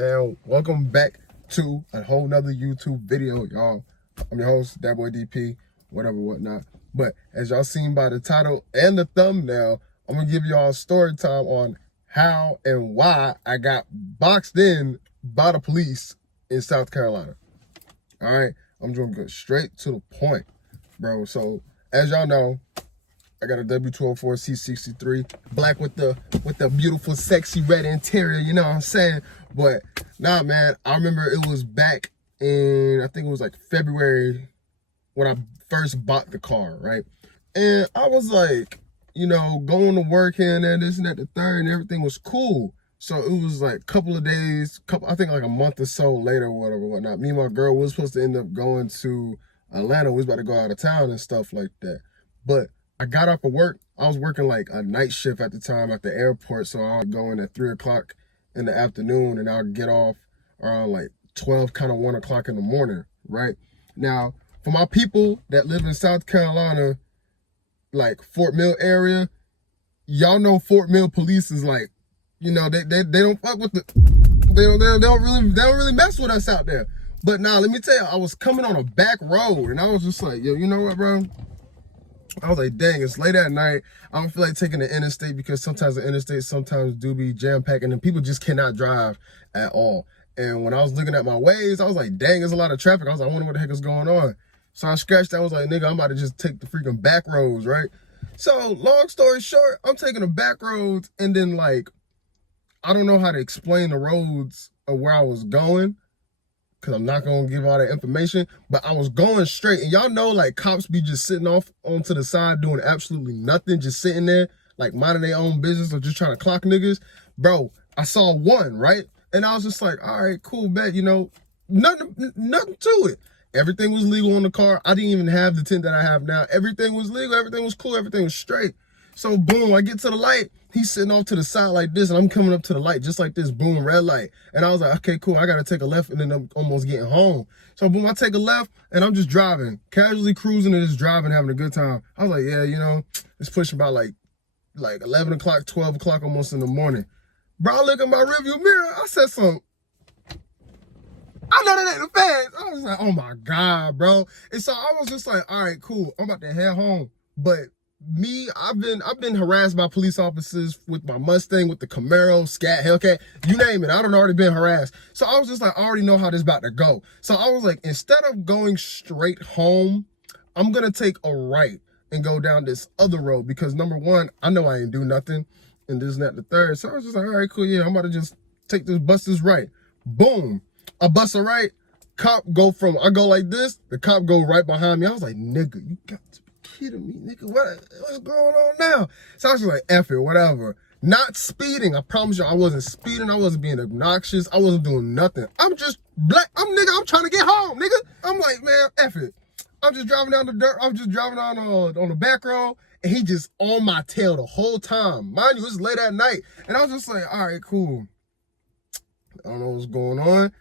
man? Welcome back to a whole nother YouTube video, y'all. I'm your host, that boy DP, whatnot. But as y'all seen by the title and the thumbnail, I'm gonna give y'all story time on how and why I got boxed in by the police in South Carolina. All right, I'm gonna go straight to the point, bro. So as y'all know, I got a W204 C63, black with the beautiful, sexy red interior, you know what I'm saying? But nah, man, I remember it was back in, I think it was like February when I first bought the car, right? And I was like, you know, going to work here and there, this and that, the third, and everything was cool. So it was like a couple of days, I think like a month or so later, whatnot. Me and my girl was supposed to end up going to Atlanta. We was about to go out of town and stuff like that. But I got off of work. I was working like a night shift at the time at the airport. So I would go in at 3 o'clock in the afternoon and I'll get off around like 12, kind of 1 o'clock in the morning, right? Now, for my people that live in South Carolina, like Fort Mill area, y'all know Fort Mill police is like, you know, they don't fuck with they don't really mess with us out there. But now, let me tell you, I was coming on a back road and I was just like, yo, you know what, bro? I was like, dang, it's late at night. I don't feel like taking the interstate because sometimes the interstate sometimes do be jam-packed and then people just cannot drive at all. And when I was looking at my ways, I was like, dang, there's a lot of traffic. I was like, I wonder what the heck is going on. So I scratched that. I was like, nigga, I'm about to just take the freaking back roads, right? So long story short, I'm taking the back roads and then like, I don't know how to explain the roads of where I was going, because I'm not going to give all that information, but I was going straight. And y'all know, like, cops be just sitting off onto the side doing absolutely nothing, just sitting there, like, minding their own business or just trying to clock niggas. Bro, I saw one, right? And I was just like, all right, cool, bet, you know, nothing to it. Everything was legal on the car. I didn't even have the tint that I have now. Everything was legal. Everything was cool. Everything was straight. So, boom, I get to the light. He's sitting off to the side like this, and I'm coming up to the light just like this, boom, red light. And I was like, okay, cool, I got to take a left, and then I'm almost getting home. So, boom, I take a left, and I'm just driving, casually cruising and just driving, having a good time. I was like, yeah, you know, it's pushing about like 11 o'clock, 12 o'clock almost in the morning. Bro, I look at my rearview mirror, I said something. I know that ain't the fans. I was like, oh my God, bro. And so I was just like, all right, cool, I'm about to head home. But me, I've been harassed by police officers with my Mustang, with the Camaro, Scat, Hellcat, you name it. I done already been harassed. So I was just like, I already know how this about to go. So I was like, instead of going straight home, I'm gonna take a right and go down this other road because number one, I know I ain't do nothing and this and that the third. So I was just like, all right, cool, yeah, I'm about to just take this, bust this right. Boom, I bust a right, cop go from, I go like this, the cop go right behind me. I was like, nigga, you got to kidding me, nigga, what's going on now? So I was just like, F it, whatever. Not speeding, I promise you, I wasn't speeding, I wasn't being obnoxious, I wasn't doing nothing. I'm just black, I'm trying to get home, nigga. I'm like, man, F it. I'm just driving down the dirt, I'm just driving on the back road, and he just on my tail the whole time. Mind you, it's late at night, and I was just like, all right, cool. I don't know what's going on.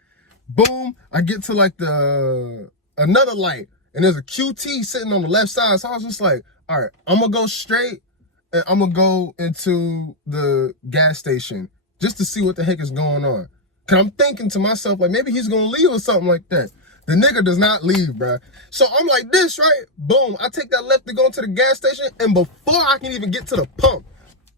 Boom, I get to like another light, and there's a QT sitting on the left side. So I was just like, all right, I'm going to go straight and I'm going to go into the gas station just to see what the heck is going on. Because I'm thinking to myself, like, maybe he's going to leave or something like that. The nigga does not leave, bruh. So I'm like this, right? Boom, I take that left to go into the gas station. And before I can even get to the pump,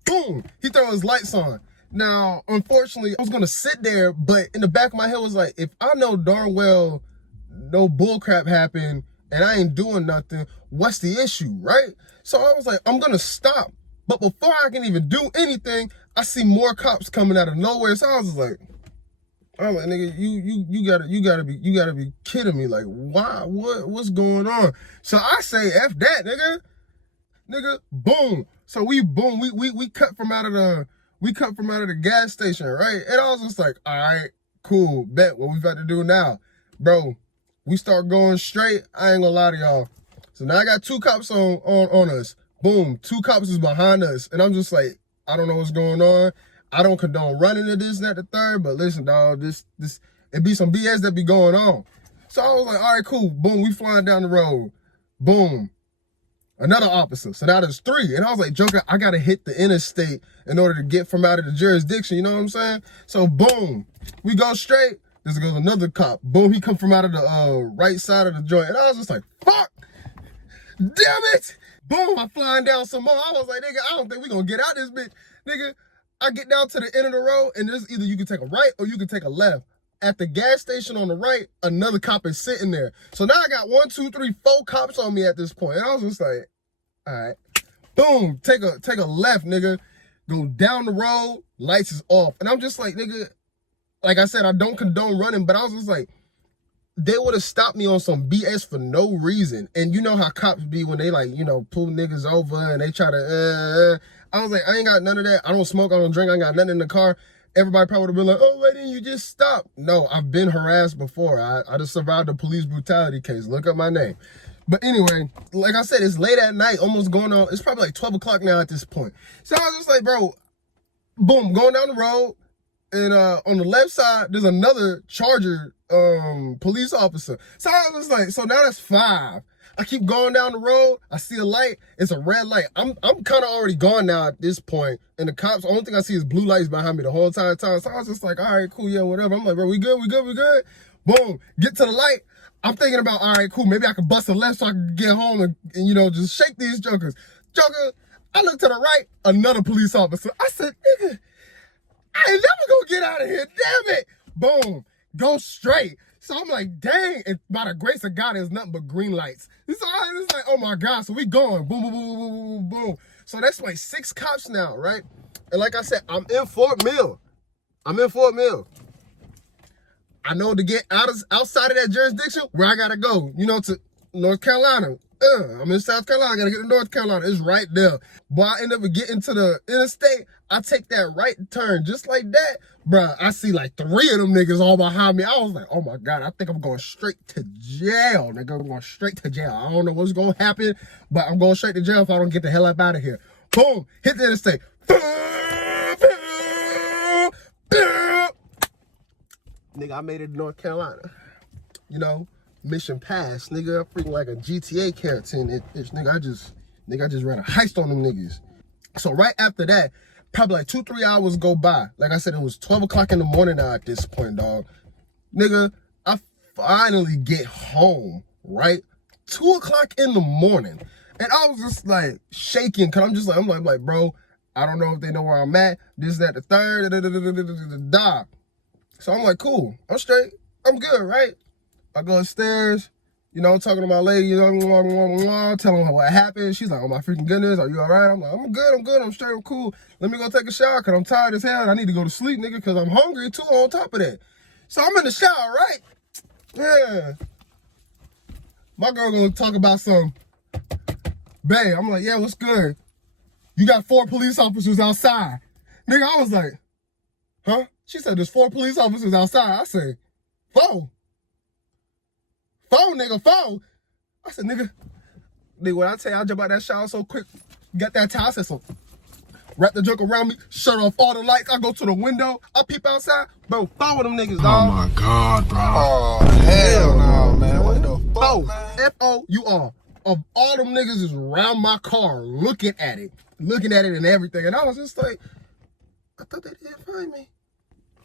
boom, he throws his lights on. Now, unfortunately, I was going to sit there, but in the back of my head was like, if I know darn well no bullcrap happened, and I ain't doing nothing, what's the issue, right? So I was like, I'm gonna stop. But before I can even do anything, I see more cops coming out of nowhere. So I was like, I'm like, nigga, you gotta be kidding me. Like, why? What's going on? So I say, F that, nigga, boom. So we cut from out of the gas station, right? And I was just like, all right, cool, bet, what we about to do now? Bro, we start going straight. I ain't gonna lie to y'all. So now I got 2 cops on us. Boom, 2 cops is behind us. And I'm just like, I don't know what's going on. I don't condone running to this and that the third, but listen, dog, it be some BS that be going on. So I was like, all right, cool. Boom, we flying down the road. Boom. another officer. So now there's 3. And I was like, Joker, I gotta hit the interstate in order to get from out of the jurisdiction, you know what I'm saying? So boom, we go straight. There's goes another cop. Boom, he come from out of the right side of the joint. And I was just like, fuck, damn it. Boom, I'm flying down some more. I was like, nigga, I don't think we gonna get out this bitch. Nigga, I get down to the end of the road, and there's either you can take a right or you can take a left. At the gas station on the right, another cop is sitting there. So now I got 1, 2, 3, 4 cops on me at this point. And I was just like, all right. Boom, take a left, nigga. Go down the road, lights is off. And I'm just like, nigga, like I said, I don't condone running, but I was just like, they would have stopped me on some BS for no reason. And you know how cops be when they like, you know, pull niggas over and they try to, I was like, I ain't got none of that. I don't smoke, I don't drink, I ain't got nothing in the car. Everybody probably would have been like, oh, why didn't you just stop? No, I've been harassed before. I just survived a police brutality case. Look up my name. But anyway, like I said, it's late at night, almost going on. It's probably like 12 o'clock now at this point. So I was just like, bro, boom, going down the road. And on the left side, there's another Charger police officer. So I was just like, so now that's 5. I keep going down the road. I see a light. It's a red light. I'm kind of already gone now at this point. And the cops, the only thing I see is blue lights behind me the whole entire time. So I was just like, all right, cool, yeah, whatever. I'm like, bro, we good. Boom, get to the light. I'm thinking about, all right, cool, maybe I could bust a left so I can get home and you know, just shake these jokers. Joker, I look to the right, another police officer. I said, nigga, I ain't never gonna get out of here, damn it. Boom, go straight. So I'm like, dang, and by the grace of God, there's nothing but green lights. So it's like, oh my God, so we going, boom, boom, boom, boom, boom, boom. So that's like 6 cops now, right? And like I said, I'm in Fort Mill. I know to get outside of that jurisdiction, where I gotta go, you know, to North Carolina. I'm in South Carolina, I gotta get to North Carolina. It's right there. Boy, I end up getting to the interstate. I take that right turn just like that. Bruh, I see like 3 of them niggas all behind me. I was like, oh my God, I think I'm going straight to jail, nigga. I'm going straight to jail. I don't know what's gonna happen, but I'm going straight to jail if I don't get the hell up out of here. Boom, hit the interstate. Nigga, I made it to North Carolina. You know, mission passed, nigga. Freaking like a GTA character in it. Nigga, I just ran a heist on them niggas. So right after that, probably like 2-3 hours go by. Like I said, it was 12 o'clock in the morning now at this point, dog. Nigga, I finally get home, right? 2 o'clock in the morning. And I was just like shaking, cause I'm like, bro, I don't know if they know where I'm at. This, that, the third, da. So I'm like, cool, I'm straight, I'm good, right? I go upstairs, you know, talking to my lady, you know, telling her what happened. She's like, oh my freaking goodness, are you all right? I'm like, I'm good, I'm straight, I'm cool. Let me go take a shower, cause I'm tired as hell and I need to go to sleep, nigga, cause I'm hungry too on top of that. So I'm in the shower, right? Yeah. My girl gonna talk about some, babe, I'm like, yeah, what's good? You got 4 police officers outside. Nigga, I was like, huh? She said, there's 4 police officers outside. I said, 4? 4, nigga, 4? I said, nigga, when I tell you I jump out that shower so quick, got that towel, I said, so wrap the joke around me, shut off all the lights, I go to the window, I peep outside, bro, 4 of them niggas, dog. Oh my God, bro. Oh, hell no, man. What the fuck, man? F-O-U-R. Of all them niggas is around my car, looking at it and everything. And I was just like, I thought they didn't find me.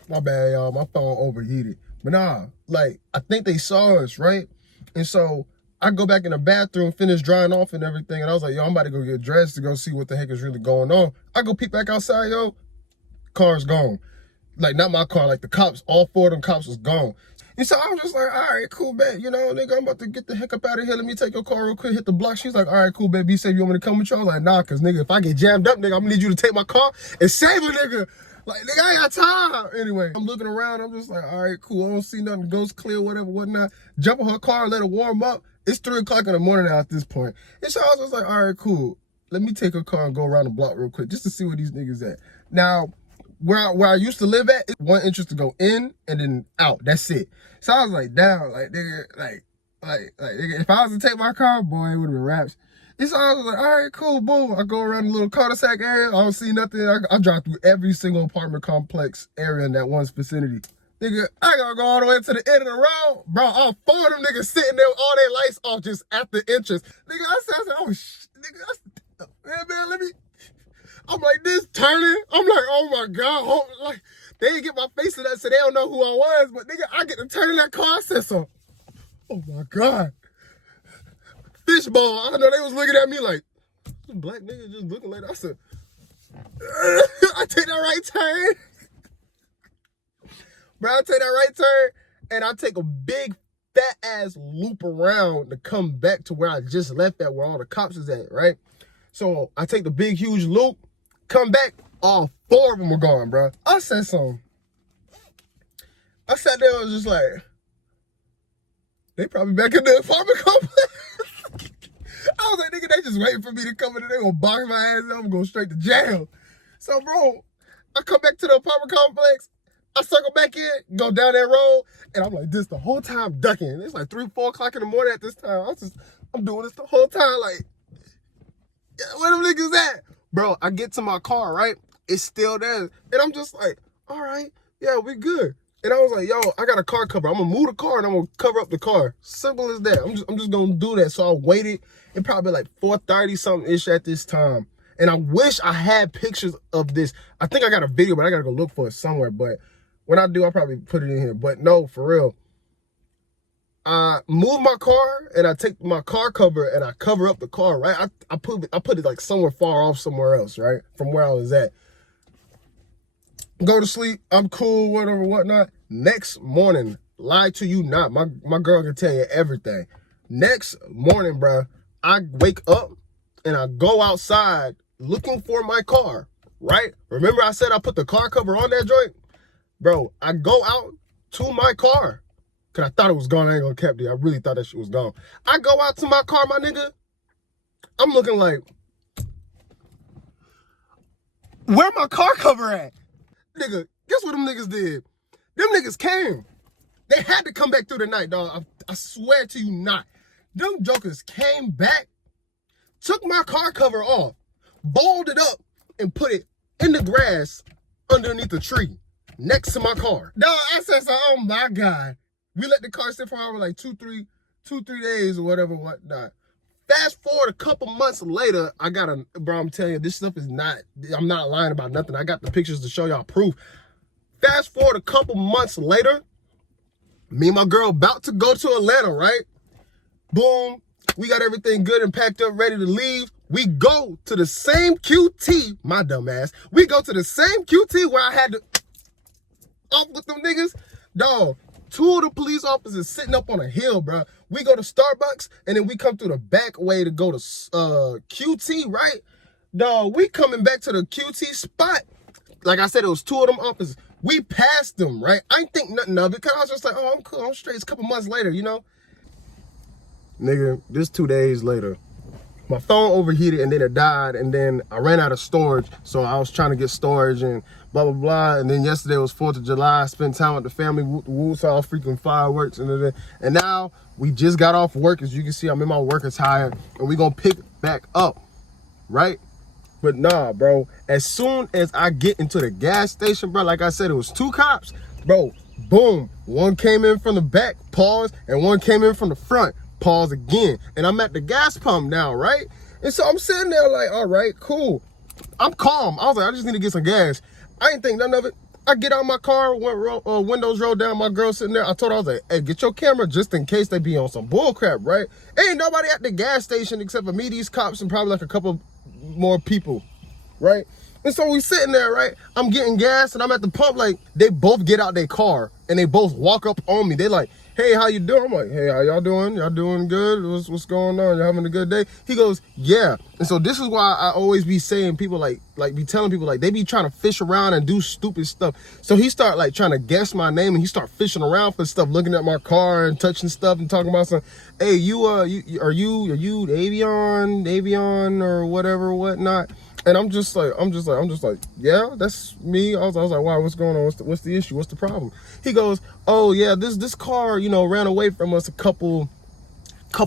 My bad, y'all. My phone overheated. But nah, like, I think they saw us, right? And so I go back in the bathroom, finish drying off and everything. And I was like, yo, I'm about to go get dressed to go see what the heck is really going on. I go peek back outside, yo. Car's gone. Like, not my car, like the cops, all 4 of them cops was gone. And so I was just like, all right, cool, bet. You know, nigga, I'm about to get the heck up out of here. Let me take your car real quick, hit the block. She's like, all right, cool, bet. Be safe. You want me to come with you? I was like, nah, because, nigga, if I get jammed up, nigga, I'm going to need you to take my car and save a nigga. Like, nigga, I ain't got time. Anyway, I'm looking around. I'm just like, all right, cool. I don't see nothing. Ghost clear, whatever, whatnot. Jump in her car and let her warm up. It's 3 o'clock in the morning now at this point. And so I was just like, all right, cool. Let me take her car and go around the block real quick just to see where these niggas at. Now, where I used to live at, it's 1 entrance to go in and then out. That's it. So I was like, damn, like, nigga, like, nigga, if I was to take my car, boy, it would have been raps. And so I was like, all right, cool, boom. I go around the little cul-de-sac area. I don't see nothing. I drive through every single apartment complex area in that one vicinity. Nigga, I gotta go all the way to the end of the road. Bro, all 4 of them niggas sitting there with all their lights off just at the entrance. Nigga, I said, oh, Nigga, yeah, man, let me. I'm like this turning. I'm like, oh my God. Like, they didn't get my face in that, so they don't know who I was. But nigga, I get to turn in that car. I said so. Oh my God. Fishball. I know they was looking at me like, this black nigga just looking like that. I said, I take that right turn. Bro, I take that right turn and I take a big fat ass loop around to come back to where I just left at, where all the cops is at, right? So I take the big huge loop, come back, all 4 of them were gone, bro. I said something. I sat there and was just like, they probably back in the apartment complex. I was like, nigga, they just waiting for me to come in and they gonna box my ass and I'm gonna go straight to jail. So, bro, I come back to the apartment complex, I circle back in, go down that road, and I'm like this the whole time ducking. It's like 3, 4 o'clock in the morning at this time. I'm doing this the whole time, like, yeah, where them niggas at? Bro, I get to my car, right? It's still there. And I'm just like, all right, yeah, we good. And I was like, yo, I got a car cover. I'm gonna move the car and I'm gonna cover up the car. Simple as that. I'm just gonna do that. So I waited. It probably like 4:30 something ish at this time. And I wish I had pictures of this. I think I got a video, but I gotta go look for it somewhere. But when I do, I'll probably put it in here. But no, for real. I move my car and I take my car cover and I cover up the car, right? I put it like somewhere far off somewhere else, right? From where I was at. Go to sleep, I'm cool, whatever, whatnot. Next morning, lie to you not, my girl can tell you everything. Next morning, bro, I wake up and I go outside looking for my car, right? Remember I said I put the car cover on that joint? Bro, I go out to my car. Cause I thought it was gone. I ain't gonna cap it. I really thought that shit was gone. I go out to my car, my nigga. I'm looking like, where my car cover at? Nigga, guess what them niggas did? Them niggas came. They had to come back through the night, dog. I swear to you not. Them jokers came back, took my car cover off, balled it up, and put it in the grass underneath the tree next to my car. Dog, I said, so, oh my God. We let the car sit for like 2-3 days or whatever, whatnot. Fast forward a couple months later, I got bro, I'm telling you, this stuff is not, I'm not lying about nothing. I got the pictures to show y'all proof. Fast forward a couple months later, me and my girl about to go to Atlanta, right? Boom, we got everything good and packed up, ready to leave. We go to the same QT, my dumb ass. We go to the same QT where I had to off with them niggas. Dog, 2 of the police officers sitting up on a hill, bro. We go to Starbucks, and then we come through the back way to go to QT, right? Dog, we coming back to the QT spot. Like I said, it was 2 of them officers. We passed them, right? I ain't think nothing of it, because I was just like, oh, I'm cool, I'm straight. It's a couple months later, you know? Nigga, this 2 days later, my phone overheated, and then it died, and then I ran out of storage, so I was trying to get storage, and blah, blah, blah. And then yesterday was 4th of July. I spent time with the family, woo, saw freaking fireworks. And now we just got off work. As you can see, I'm in my work attire, and we gonna pick back up, right? But nah, bro, as soon as I get into the gas station, bro, like I said, it was 2 cops, bro, boom. One came in from the back, pause, and one came in from the front, pause again. And I'm at the gas pump now, right? And so I'm sitting there like, all right, cool. I'm calm. I was like, I just need to get some gas. I ain't think nothing of it. I get out of my car, windows rolled down, my girl sitting there. I told her, I was like, hey, get your camera just in case they be on some bull crap, right? Ain't nobody at the gas station except for me, these cops, and probably like a couple more people, right? And so we sitting there, right? I'm getting gas and I'm at the pump, like, they both get out their car and they both walk up on me. They like, hey, how you doing? I'm like, hey, how y'all doing? Y'all doing good? What's going on? Y'all having a good day? He goes, yeah. And so this is why I always be saying people like be telling people like they be trying to fish around and do stupid stuff. So he start like trying to guess my name and he start fishing around for stuff, looking at my car and touching stuff and talking about something. Hey, are you Avion or whatever, whatnot? And I'm just like, yeah, that's me. I was like, wow, what's going on? What's the issue? What's the problem? He goes, oh yeah, this car, you know, ran away from us a couple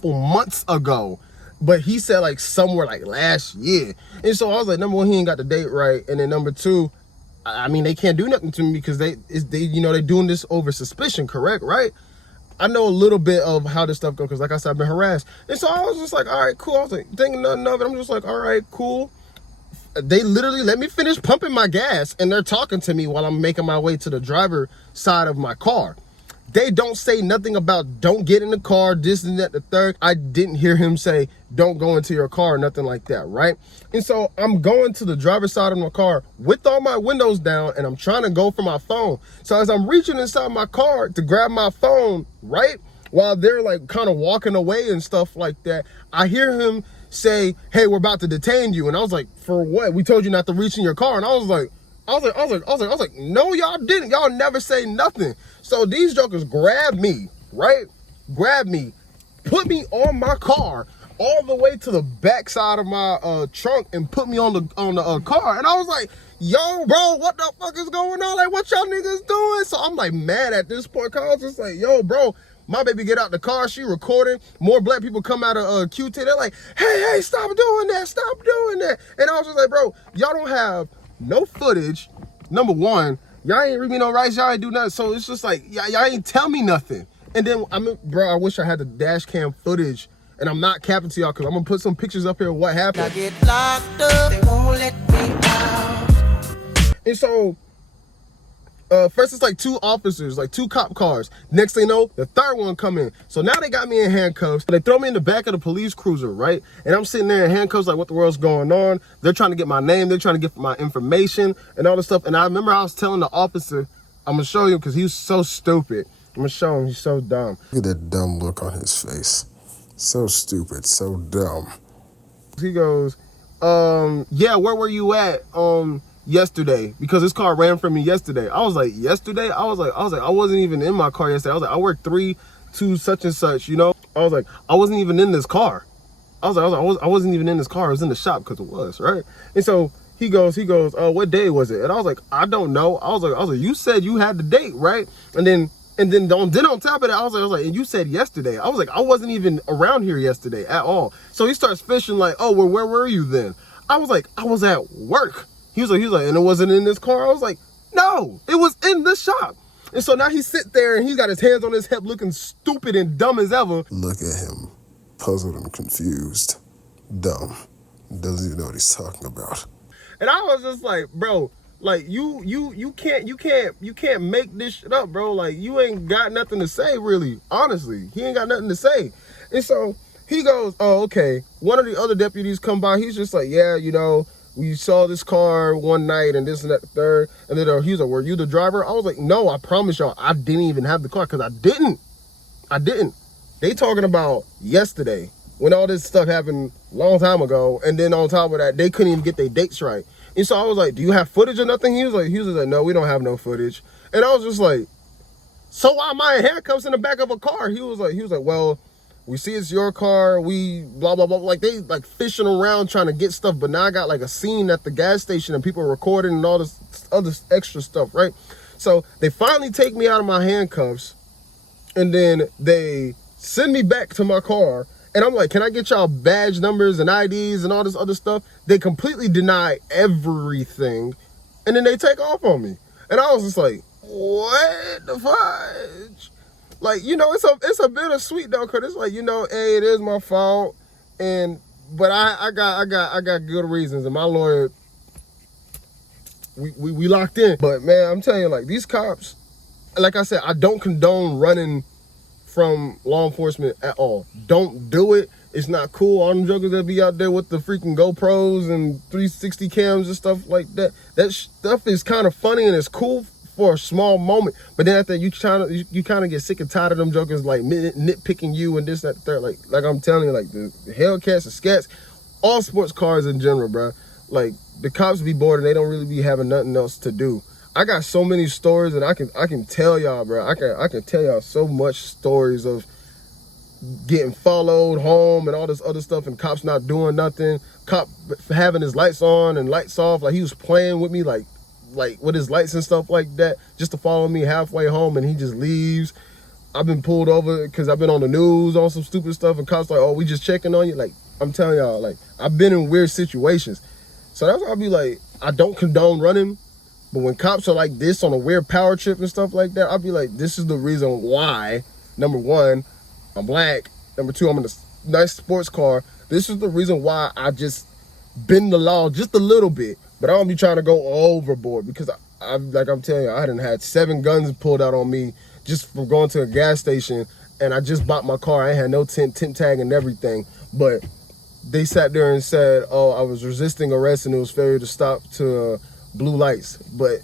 months ago. But he said like somewhere like last year. And so I was like, number 1, he ain't got the date right. And then number 2, I mean, they can't do nothing to me because they you know, they're doing this over suspicion, correct, right? I know a little bit of how this stuff goes, because like I said, I've been harassed. And so I was just like, all right, cool. I was like, thinking nothing of it. I'm just like, all right, cool. They literally let me finish pumping my gas, and they're talking to me while I'm making my way to the driver's side of my car. They don't say nothing about don't get in the car, this and that, the third. I didn't hear him say don't go into your car or nothing like that, right? And so I'm going to the driver's side of my car with all my windows down, and I'm trying to go for my phone. So as I'm reaching inside my car to grab my phone, right, while they're like kind of walking away and stuff like that, I hear him say, hey, we're about to detain you. And I was like, for what? We told you not to reach in your car. And I was like, no, y'all didn't. Y'all never say nothing. So these jokers grabbed me, right? Grabbed me, put me on my car all the way to the back side of my trunk and put me on the car. And I was like, yo, bro, what the fuck is going on? Like, what y'all niggas doing? So I'm like mad at this point. Cause I was just like, yo, bro, my baby get out the car, she recording. More black people come out of QT. They're like, hey, stop doing that. Stop doing that. And I was just like, bro, y'all don't have no footage. Number one, y'all ain't read me no rights, y'all ain't do nothing. So it's just like, y'all ain't tell me nothing. And then, I mean, bro, I wish I had the dash cam footage, and I'm not capping to y'all, because I'm gonna put some pictures up here of what happened. I get locked up, they won't let me out. And so, first it's like 2 officers, like 2 cop cars. Next thing you know, the third one come in. So now they got me in handcuffs. They throw me in the back of the police cruiser, right? And I'm sitting there in handcuffs like, what the world's going on? They're trying to get my name. They're trying to get my information and all this stuff. And I remember I was telling the officer, I'm going to show you, because he was so stupid. I'm going to show him. He's so dumb. Look at that dumb look on his face. So stupid, so dumb. He goes, yeah, where were you at yesterday? Because this car ran from me yesterday. I was like, yesterday? I was like, I wasn't even in my car yesterday. I was like, I worked 3 to such and such, you know? I was like, I wasn't even in this car. I wasn't even in this car. I was in the shop, because it was, right? And so he goes, what day was it? And I was like, I don't know. I was like, you said you had the date, right? And then on top of that, I was like, and you said yesterday. I was like, I wasn't even around here yesterday at all. So he starts fishing like, oh, well, where were you then? I was like, I was at work. He was like, and it wasn't in this car? I was like, no, it was in the shop. And so now he sit there and he's got his hands on his hip looking stupid and dumb as ever. Look at him, puzzled and confused. Dumb. Doesn't even know what he's talking about. And I was just like, bro, like you can't make this shit up, bro. Like, you ain't got nothing to say, really. Honestly, he ain't got nothing to say. And so he goes, oh, okay. One of the other deputies come by. He's just like, yeah, you know, we saw this car one night and this and that, the third. And then he was like, were you the driver? I was like, no, I promise y'all, I didn't even have the car, because I didn't. They talking about yesterday, when all this stuff happened a long time ago. And then on top of that, they couldn't even get their dates right. And so I was like, do you have footage or nothing? He was like, no, we don't have no footage. And I was just like, so why am I in handcuffs in the back of a car? He was like, well, we see it's your car, we blah, blah, blah. Like, they like fishing around trying to get stuff. But now I got like a scene at the gas station and people recording and all this other extra stuff, right? So they finally take me out of my handcuffs, and then they send me back to my car. And I'm like, can I get y'all badge numbers and IDs and all this other stuff? They completely deny everything. And then they take off on me. And I was just like, what the fudge? Like, you know, it's a bittersweet though, because it's like, you know, hey, it is my fault. But I got good reasons. And my lawyer, we locked in. But man, I'm telling you, like, these cops, like I said, I don't condone running from law enforcement at all. Don't do it. It's not cool. All them jokers that be out there with the freaking GoPros and 360 cams and stuff like that. That stuff is kind of funny and it's cool for a small moment. But then after you kind of get sick and tired of them jokers like nitpicking you and this, that, the third. Like I'm telling you, like the Hellcats and Scats, all sports cars in general, bro. Like, the cops be bored and they don't really be having nothing else to do. I got so many stories, and I can tell y'all, bro. I can tell y'all so much stories of getting followed home and all this other stuff, and cops not doing nothing. Cop having his lights on and lights off, like he was playing with me, like with his lights and stuff like that, just to follow me halfway home, and he just leaves. I've been pulled over because I've been on the news on some stupid stuff, and cops like, oh, we just checking on you. Like, I'm telling y'all, like, I've been in weird situations. So that's why I'll be like, I don't condone running. But when cops are like this on a weird power trip and stuff like that, I'll be like, this is the reason why number one, I'm black. Number two, I'm in a nice sports car. This is the reason why I just bend the law just a little bit. But I don't be trying to go overboard because I'm telling you, I hadn't had 7 guns pulled out on me just from going to a gas station, and I just bought my car. I ain't had no temp tag and everything. But they sat there and said, oh, I was resisting arrest and it was failure to stop to blue lights. But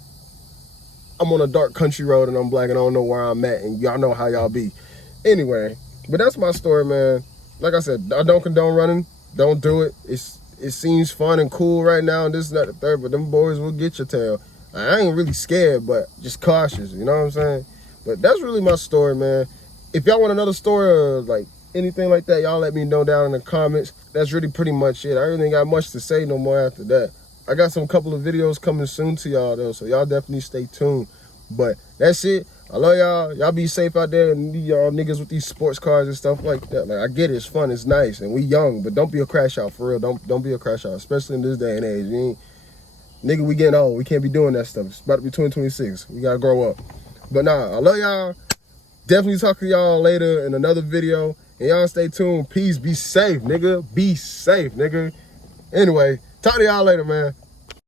I'm on a dark country road and I'm black and I don't know where I'm at, and y'all know how y'all be. Anyway, but that's my story, man. Like I said, I don't condone running. Don't do it. It seems fun and cool right now and this and that, the third, but them boys will get your tail. I ain't really scared, but just cautious, you know what I'm saying? But that's really my story, man. If y'all want another story or like anything like that, y'all let me know down in the comments. That's really pretty much it. I really ain't got much to say no more after that. I got some couple of videos coming soon to y'all though, so y'all definitely stay tuned. But that's it. I love y'all. Y'all be safe out there, and y'all niggas with these sports cars and stuff like that. Like, I get it, it's fun, it's nice, and we young, but don't be a crash out for real. Don't be a crash out, especially in this day and age. Nigga, we getting old. We can't be doing that stuff. It's about to be 2026. We gotta grow up. But nah, I love y'all. Definitely talk to y'all later in another video. And y'all stay tuned. Peace. Be safe, nigga. Be safe, nigga. Anyway, talk to y'all later, man.